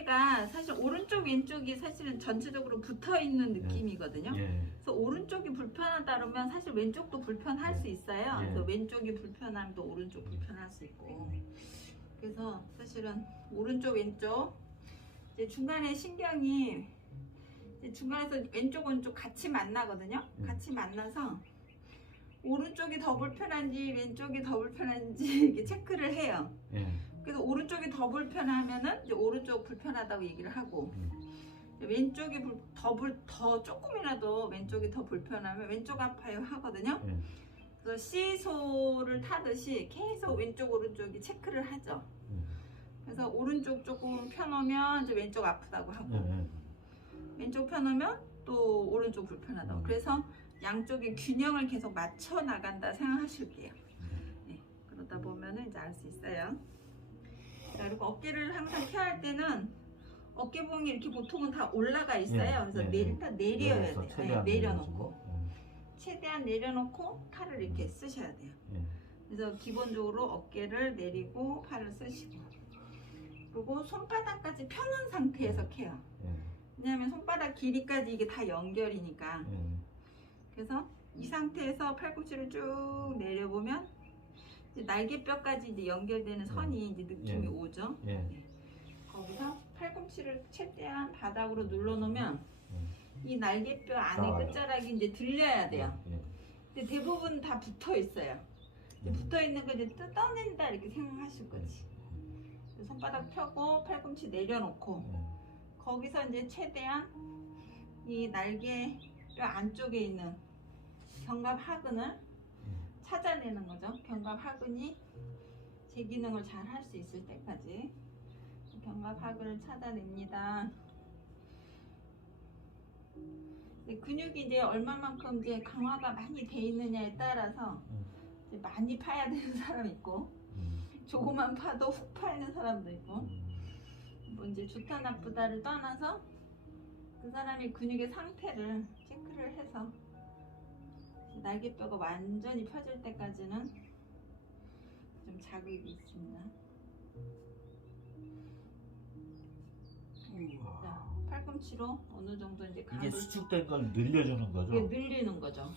어깨가 사실 오른쪽 왼쪽이 사실은 전체적으로 붙어 있는 느낌이거든요. 그래서 오른쪽이 불편하다 그러면 사실 왼쪽도 불편할 수 있어요. 그래서 왼쪽이 불편하면 또 오른쪽 불편할 수 있고. 그래서 사실은 오른쪽 왼쪽 이제 중간에 신경이 이제 중간에서 왼쪽 오른쪽 같이 만나거든요. 같이 만나서 오른쪽이 더 불편한지 왼쪽이 더 불편한지 이렇게 체크를 해요. 그래서 오른쪽이 더 불편하면은 이제 오른쪽 불편하다고 얘기를 하고, 왼쪽이 더 조금이라도 왼쪽이 더 불편하면 왼쪽 아파요 하거든요. 그래서 시소를 타듯이 계속 왼쪽 오른쪽이 체크를 하죠. 그래서 오른쪽 조금 펴놓으면 이제 왼쪽 아프다고 하고, 왼쪽 펴놓으면 또 오른쪽 불편하다고. 그래서 양쪽의 균형을 계속 맞춰 나간다 생각하실게요. 네, 그러다 보면은 이제 알 수 있어요. 자, 그리고 어깨를 항상 케어할 때는 어깨봉이 이렇게 보통은 다 올라가 있어요. 그래서 일단 내려야 돼요. 내려놓고 최대한 내려놓고 팔을 이렇게 쓰셔야 돼요. 그래서 기본적으로 어깨를 내리고 팔을 쓰시고, 그리고 손바닥까지 펴놓은 상태에서 케어. 왜냐하면 손바닥 길이까지 이게 다 연결이니까. 그래서 이 상태에서 팔꿈치를 쭉 내려보면 이제 날개뼈까지 이제 연결되는 선이 이제 느낌이 오죠. 거기서 팔꿈치를 최대한 바닥으로 눌러놓으면 이 날개뼈 안에 끝자락이 이제 들려야 돼요. 근데 대부분 다 붙어 있어요. 붙어 있는 거 이제 뜯어낸다 이렇게 생각하실 거지. 손바닥 펴고 팔꿈치 내려놓고 거기서 이제 최대한 이 날개뼈 안쪽에 있는 견갑하근을 찾아내는 거죠. 견갑하근이 제 기능을 잘 할 수 있을 때까지 견갑하근을 찾아냅니다. 근육이 이제 얼마만큼 이제 강화가 많이 돼 있느냐에 따라서 이제 많이 파야 되는 사람이 있고, 조금만 파도 훅 파이는 사람도 있고, 뭐 이제 좋다 나쁘다를 떠나서 그 사람의 근육의 상태를 체크를 해서 날개뼈가 완전히 펴질 때까지는 좀 자극이 있습니다. 자, 팔꿈치로 어느 정도 이제 이게 수축된 걸 늘려주는 거죠? 이게 늘리는 거죠.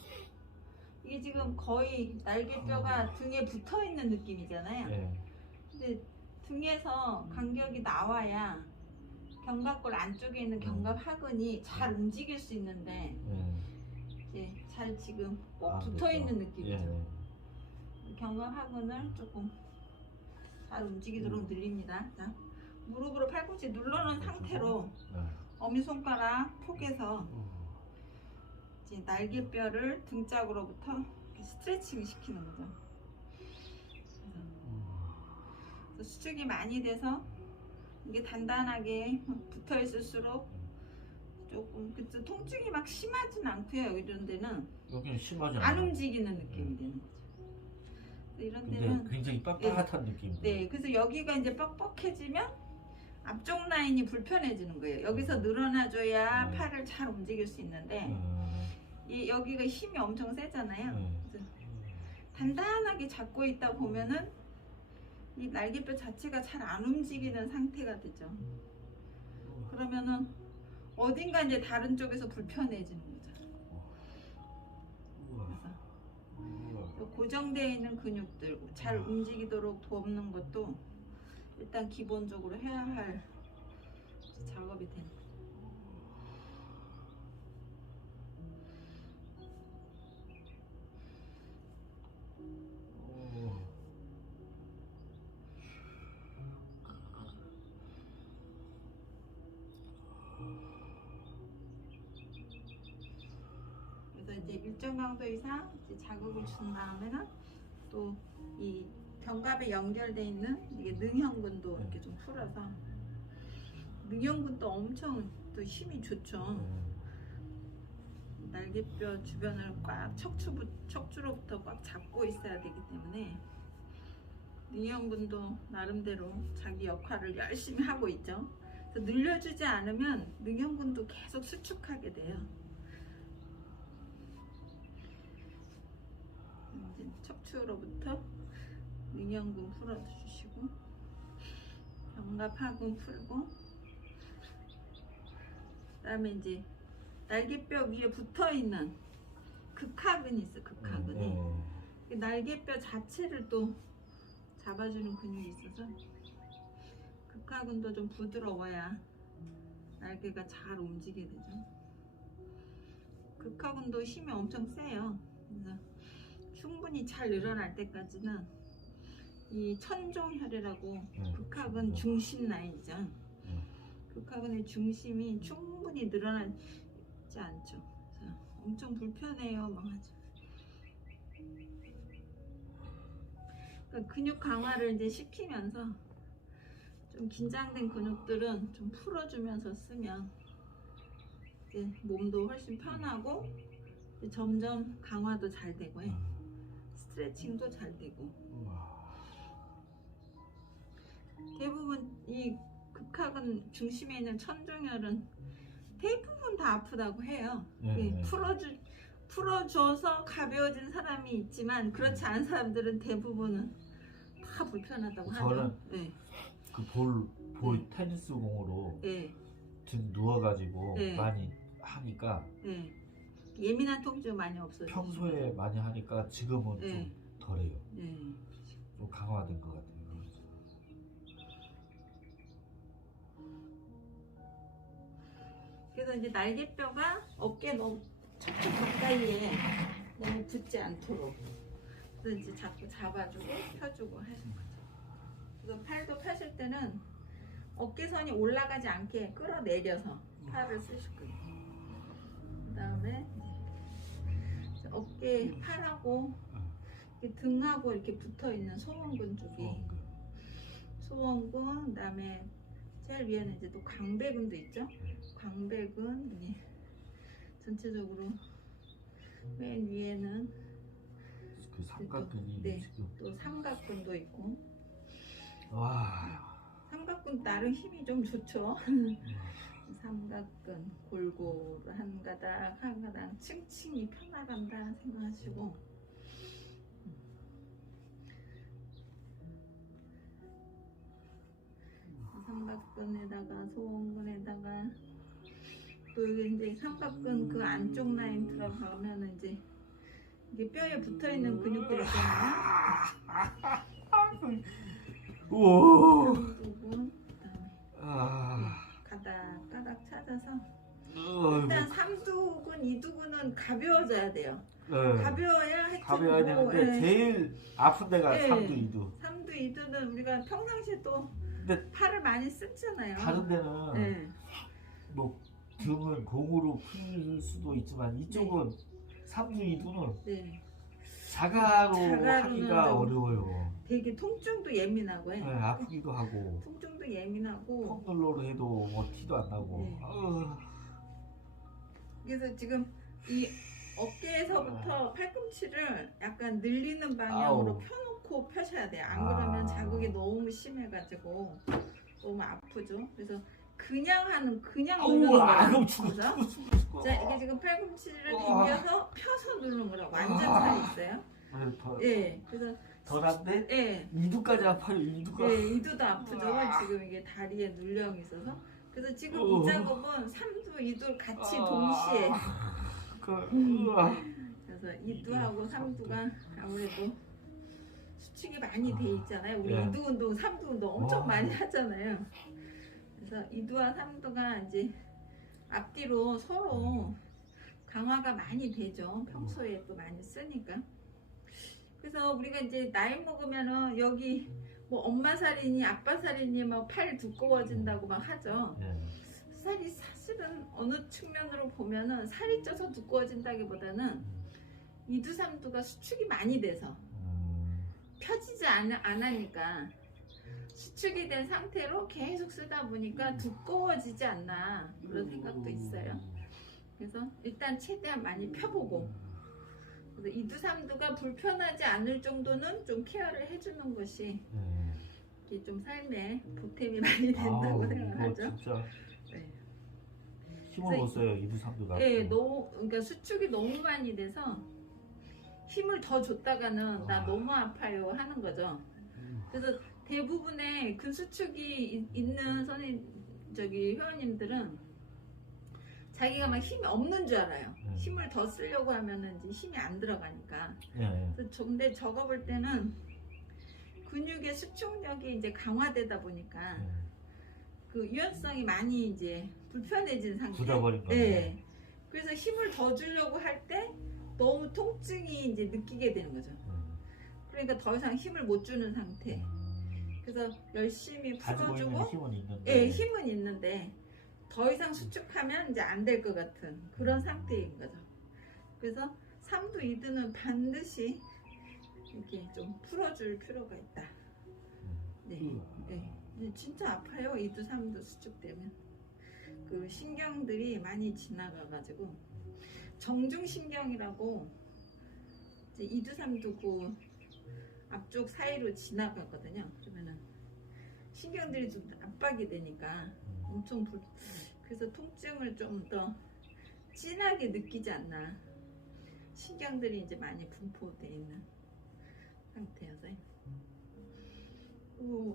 이게 지금 거의 날개뼈가 등에 붙어 있는 느낌이잖아요. 근데 등에서 간격이 나와야 견갑골 안쪽에 있는 견갑하근이 잘 움직일 수 있는데 이제 잘 지금 꼭 붙어 있는 느낌이죠. 견갑하근을 조금 잘 움직이도록 늘립니다. 자, 무릎으로 팔꿈치 눌러놓은 상태로 엄지손가락 폭에서 이제 날개뼈를 등짝으로부터 이렇게 스트레칭 시키는 거죠. 그래서 수축이 많이 돼서 이게 단단하게 붙어 있을수록 조금 그쵸, 통증이 막 심하진 않고요. 이런 데는 여기는 심하지 안 않아요. 움직이는 느낌이 되는 거죠. 이런 근데 데는 굉장히 빳빳한 느낌이에요. 네, 그래서 여기가 이제 뻑뻑해지면 앞쪽 라인이 불편해지는 거예요. 여기서 늘어나줘야 팔을 잘 움직일 수 있는데 여기가 힘이 엄청 세잖아요. 그래서 단단하게 잡고 있다 보면은 이 날개뼈 자체가 잘 안 움직이는 상태가 되죠. 그러면은 어딘가 이제 다른 쪽에서 불편해지는 거죠. 그래서 고정되어 있는 근육들 잘 움직이도록 돕는 것도 일단 기본적으로 해야 할 작업이 되는 거죠. 그래서 이제 일정 강도 이상 이제 자극을 준 다음에는 또 이 견갑에 연결되어 있는 이게 능형근도 이렇게 좀 풀어서, 능형근도 엄청 또 힘이 좋죠. 날개뼈 주변을 꽉 척추로부터 꽉 잡고 있어야 되기 때문에 능형근도 나름대로 자기 역할을 열심히 하고 있죠. 그래서 늘려주지 않으면 능형근도 계속 수축하게 돼요. 이제 척추로부터 능형근 풀어주시고 견갑하근 풀고 그다음에 이제 날개뼈 위에 붙어 있는 극하근이 있어. 극하근이 날개뼈 자체를 또 잡아주는 근육이 있어서 극하근도 좀 부드러워야 날개가 잘 움직이게 되죠. 극하근도 힘이 엄청 세요. 그래서 충분히 잘 늘어날 때까지는 이 천종혈이라고 극하근 중심 라인이죠. 극하근의 중심이 충분히 늘어나지 않죠. 그래서 엄청 불편해요, 막 하죠. 그러니까 근육 강화를 이제 시키면서 좀 긴장된 근육들은 좀 풀어주면서 쓰면 이제 몸도 훨씬 편하고 이제 점점 강화도 잘 되고요. 스트레칭도 잘 되고. 대부분 이 극하근 중심에 있는 천종혈은 대부분 다 아프다고 해요. 풀어줘서 가벼워진 사람이 있지만 그렇지 않은 사람들은 대부분은 다 불편하다고 하죠. 저는 그 볼 테니스 공으로 등 누워가지고 많이 하니까 예민한 통증 많이 없어요. 평소에 많이 하니까 지금은 좀 덜해요. 좀 강화된 것 같아요. 그래서 이제 날개뼈가 어깨 너무 척추 가까이에 너무 붙지 않도록 그래서 이제 자꾸 잡아주고 펴주고 하는 거죠. 그래서 팔도 펴실 때는 어깨선이 올라가지 않게 끌어내려서 팔을 쓰실 거예요. 그 다음에 어깨 팔하고 등하고 이렇게 붙어 있는 소원근 쪽이 소원근, 그다음에 제일 위에는 이제 또 광배근도 있죠. 광배근 전체적으로 맨 위에는 그 삼각근이 또 삼각근도 있고. 와. 삼각근 나름 힘이 좀 좋죠. 삼각근 골고루 한 가닥 한 가닥 층층이 펴나간다 생각하시고 삼각근에다가 소원근에다가 또 여기 이제 삼각근 그 안쪽 라인 들어가면 이제 이게 뼈에 붙어 있는 근육들 있잖아요. 우와. 그런 부분 그다음에 가닥가닥 찾아서 일단 삼두근, 이두근은 가벼워져야 돼요. 가벼워야 되는데 제일 아픈 데가 삼두, 이두. 삼두, 이두는 우리가 평상시에 또 팔을 많이 쓰잖아요. 다른 데는 뭐 등은 공으로 풀 수도 있지만 이쪽은 삼두, 이두는 자가로 하기가 어려워요. 되게 통증도 예민하고요. 아프기도 하고. 통증도 예민하고. 폼롤러로 해도 뭐 티도 안 나고. 그래서 지금 이 어깨에서부터 팔꿈치를 약간 늘리는 방향으로 펴놓고 펴셔야 돼요. 안 그러면 자극이 너무 심해가지고 너무 아프죠. 그래서 그냥 누르는 거라고. 자, 이게 지금 팔꿈치를 당겨서 펴서 누르는 거라고. 완전 차이 있어요. 그래서 덜한데 이두까지 아파요. 이두도 아프죠. 지금 이게 다리에 눌령이 있어서. 그래서 지금 이 작업은 삼두, 이두 같이 동시에. 그래서 이두하고 삼두가 아무래도 수축이 많이 돼 있잖아요. 우리 이두 운동, 삼두 운동 엄청 많이 하잖아요. 그래서 이두와 삼두가 이제 앞뒤로 서로 강화가 많이 되죠. 평소에 또 많이 쓰니까. 그래서 우리가 이제 나이 먹으면은 여기 뭐 엄마 살이니 아빠 살이니 막 팔 두꺼워진다고 막 하죠. 살이 사실은 어느 측면으로 보면은 살이 쪄서 두꺼워진다기보다는 이두 삼두가 수축이 많이 돼서 펴지지 않으니까 수축이 된 상태로 계속 쓰다 보니까 두꺼워지지 않나 그런 생각도 있어요. 그래서 일단 최대한 많이 펴보고 그래서 이두 삼두가 불편하지 않을 정도는 좀 케어를 해주는 것이 이게 좀 삶에 보탬이 많이 된다고 생각하죠. 진짜 힘을 못 써요. 이두 삼두가. 그러니까 수축이 너무 많이 돼서 힘을 더 줬다가는 나 너무 아파요 하는 거죠. 그래서 대부분의 근수축이 있는 회원님들은 자기가 막 힘이 없는 줄 알아요. 힘을 더 쓰려고 하면은 이제 힘이 안 들어가니까. 근데 저거 볼 때는 근육의 수축력이 이제 강화되다 보니까 그 유연성이 많이 이제 불편해진 상태. 굳어버린 거네. 네. 그래서 힘을 더 주려고 할 때 너무 통증이 이제 느끼게 되는 거죠. 그러니까 더 이상 힘을 못 주는 상태. 그래서 열심히 풀어주고, 힘은 있는데. 예, 힘은 있는데 더 이상 수축하면 이제 안 될 것 같은 그런 상태인 거죠. 그래서 3두 2두는 반드시 이렇게 좀 풀어줄 필요가 있다. 네, 네. 진짜 아파요. 2두 3두 수축되면 그 신경들이 많이 지나가가지고 정중신경이라고 이제 2두 3두 그 앞쪽 사이로 지나가거든요. 그러면은 신경들이 좀 압박이 되니까 엄청 그래서 통증을 좀 더 진하게 느끼지 않나. 신경들이 이제 많이 분포되어 있는 상태여서.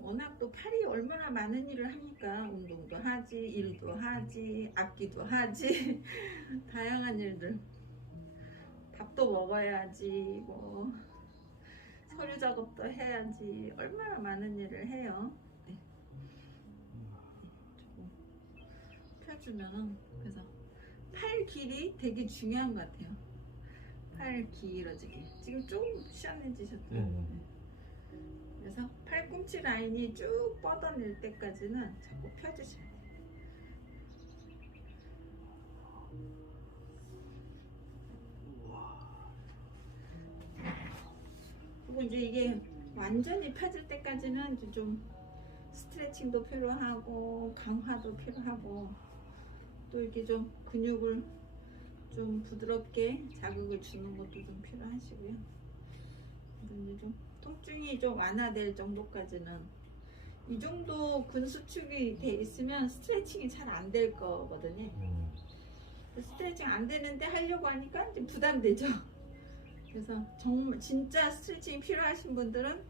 워낙 또 팔이 얼마나 많은 일을 하니까 운동도 하지, 일도 하지, 악기도 하지, 다양한 일들. 밥도 먹어야지, 뭐 서류 작업도 해야지, 얼마나 많은 일을 해요. 네. 조금 펴주면은 그래서 팔 길이 되게 중요한 것 같아요. 팔 길어지게. 지금 좀 시원해지셨죠? 네. 그래서 팔꿈치 라인이 쭉 뻗어낼 때까지는 자꾸 펴주셔야 돼요. 그리고 이제 이게 완전히 펴질 때까지는 이제 좀 스트레칭도 필요하고 강화도 필요하고 또 이렇게 좀 근육을 좀 부드럽게 자극을 주는 것도 좀 필요하시고요. 이제 좀 통증이 좀 완화될 정도까지는 이 정도 근수축이 돼 있으면 스트레칭이 잘 안 될 거거든요. 스트레칭 안 되는데 하려고 하니까 이제 부담되죠. 그래서 정말 진짜 스트레칭이 필요하신 분들은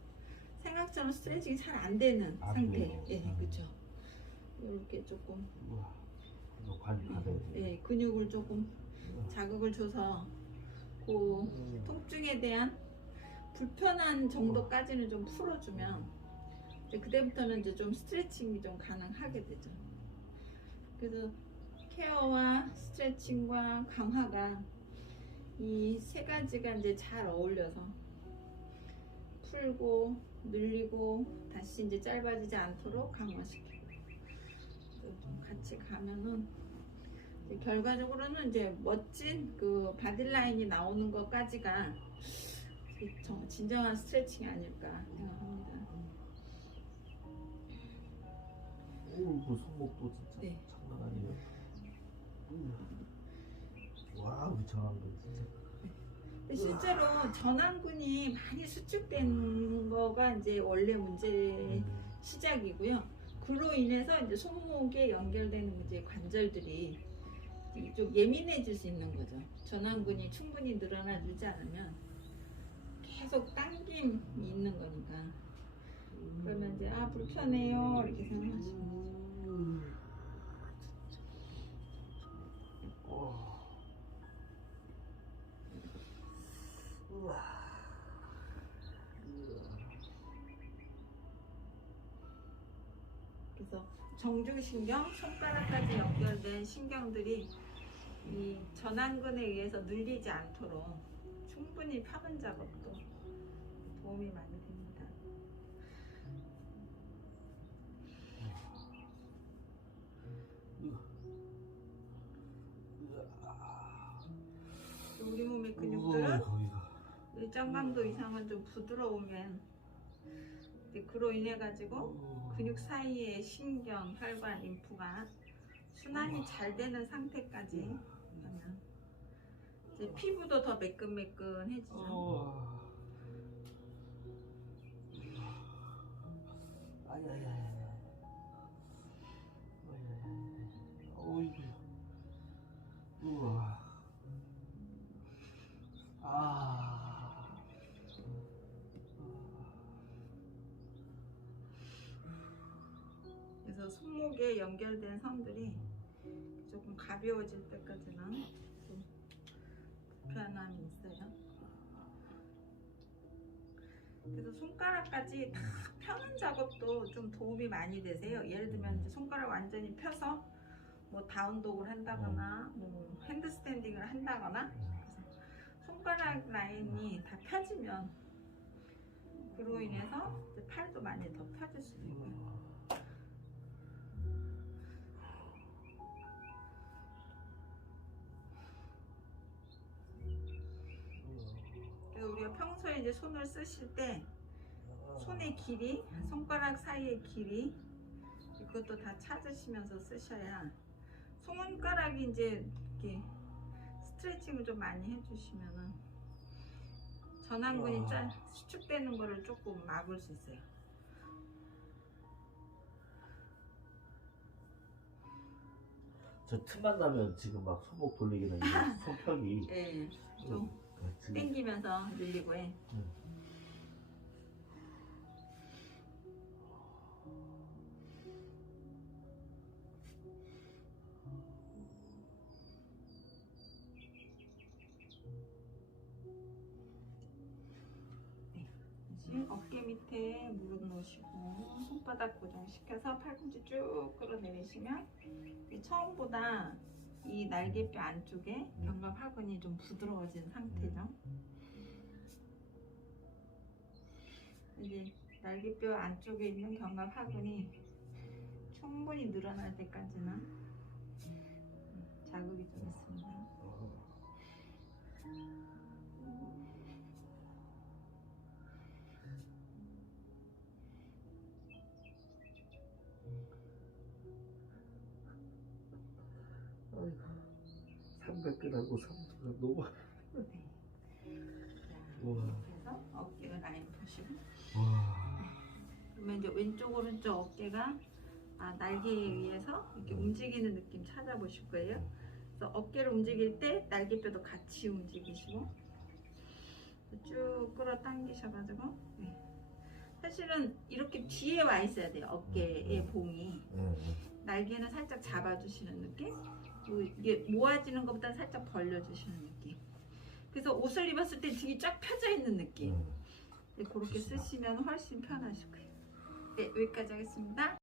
생각처럼 스트레칭이 잘 안 되는 상태. 예, 그렇죠. 이렇게 조금 근육을 조금 자극을 줘서 그 통증에 대한 불편한 정도까지는 좀 풀어주면 이제 그때부터는 이제 좀 스트레칭이 좀 가능하게 되죠. 그래서 케어와 스트레칭과 강화가 이 세 가지가 이제 잘 어울려서 풀고 늘리고 다시 이제 짧아지지 않도록 강화시키고 좀 같이 가면은 이제 결과적으로는 이제 멋진 그 바디라인이 나오는 것까지가 진정한 스트레칭이 아닐까 생각합니다. 그 손목도 진짜 네. 장난 아니에요. 와, 그 전완근 진짜. 실제로 전완근이 많이 수축된 거가 이제 원래 문제 시작이고요. 그로 인해서 이제 손목에 연결되는 이제 관절들이 좀 예민해질 수 있는 거죠. 전완근이 충분히 늘어나주지 않으면 계속 당김이 있는 거니까. 그러면 이제 아 불편해요 이렇게 생각하시면 되죠. 그래서 정중신경, 손가락까지 연결된 신경들이 이 전완근에 의해서 눌리지 않도록 충분히 펴는 작업도 도움이 많이 됩니다. 우리 몸의 근육들은 일정 강도 이상은 좀 부드러우면 그로 인해 가지고 근육 사이의 신경, 혈관, 림프가 순환이 잘 되는 상태까지 하면 이제 피부도 더 매끈매끈해지죠. 그래서 손목에 연결된 선들이 조금 가벼워질 때까지는 좀 불편함이 있어요. 그래서 손가락까지 다 펴는 작업도 좀 도움이 많이 되세요. 예를 들면 이제 손가락 완전히 펴서 뭐 다운독을 한다거나 뭐 핸드스탠딩을 한다거나, 그래서 손가락 라인이 다 펴지면 그로 인해서 이제 팔도 많이 더 펴질 수도 있고요. 그래서 우리가 평소에 이제 손을 쓰실 때 손의 길이, 손가락 사이의 길이, 이것도 다 찾으시면서 쓰셔야, 손가락이 이제 이렇게 스트레칭을 좀 많이 해주시면은 전완근이 수축되는 거를 조금 막을 수 있어요. 저 틈만 나면 지금 막 손목 돌리기나 이게 손뼉이 네, 좀 당기면서 늘리고 해. 어깨 밑에 무릎 놓으시고 손바닥 고정시켜서 팔꿈치 쭉 끌어내리시면 처음보다 이 날개뼈 안쪽에 견갑하근이 좀 부드러워진 상태죠. 이제 날개뼈 안쪽에 있는 견갑하근이 충분히 늘어날 때까지는 자극이 좀 있습니다. 아이고, 300g하고 300g 너무. 그래서 어깨가 라인 보시고. 그러면 이제 왼쪽 오른쪽 어깨가 날개에 의해서 이렇게 움직이는 느낌 찾아보실 거예요. 그래서 어깨를 움직일 때 날개뼈도 같이 움직이시고 쭉 끌어당기셔가지고, 사실은 이렇게 뒤에 와 있어야 돼요. 어깨의 봉이. 날개는 살짝 잡아주시는 느낌, 이게 모아지는 것보다 살짝 벌려주시는 느낌. 그래서 옷을 입었을 때 등이 쫙 펴져 있는 느낌. 그렇게 쓰시면 훨씬 편하실 거예요. 네, 여기까지 하겠습니다.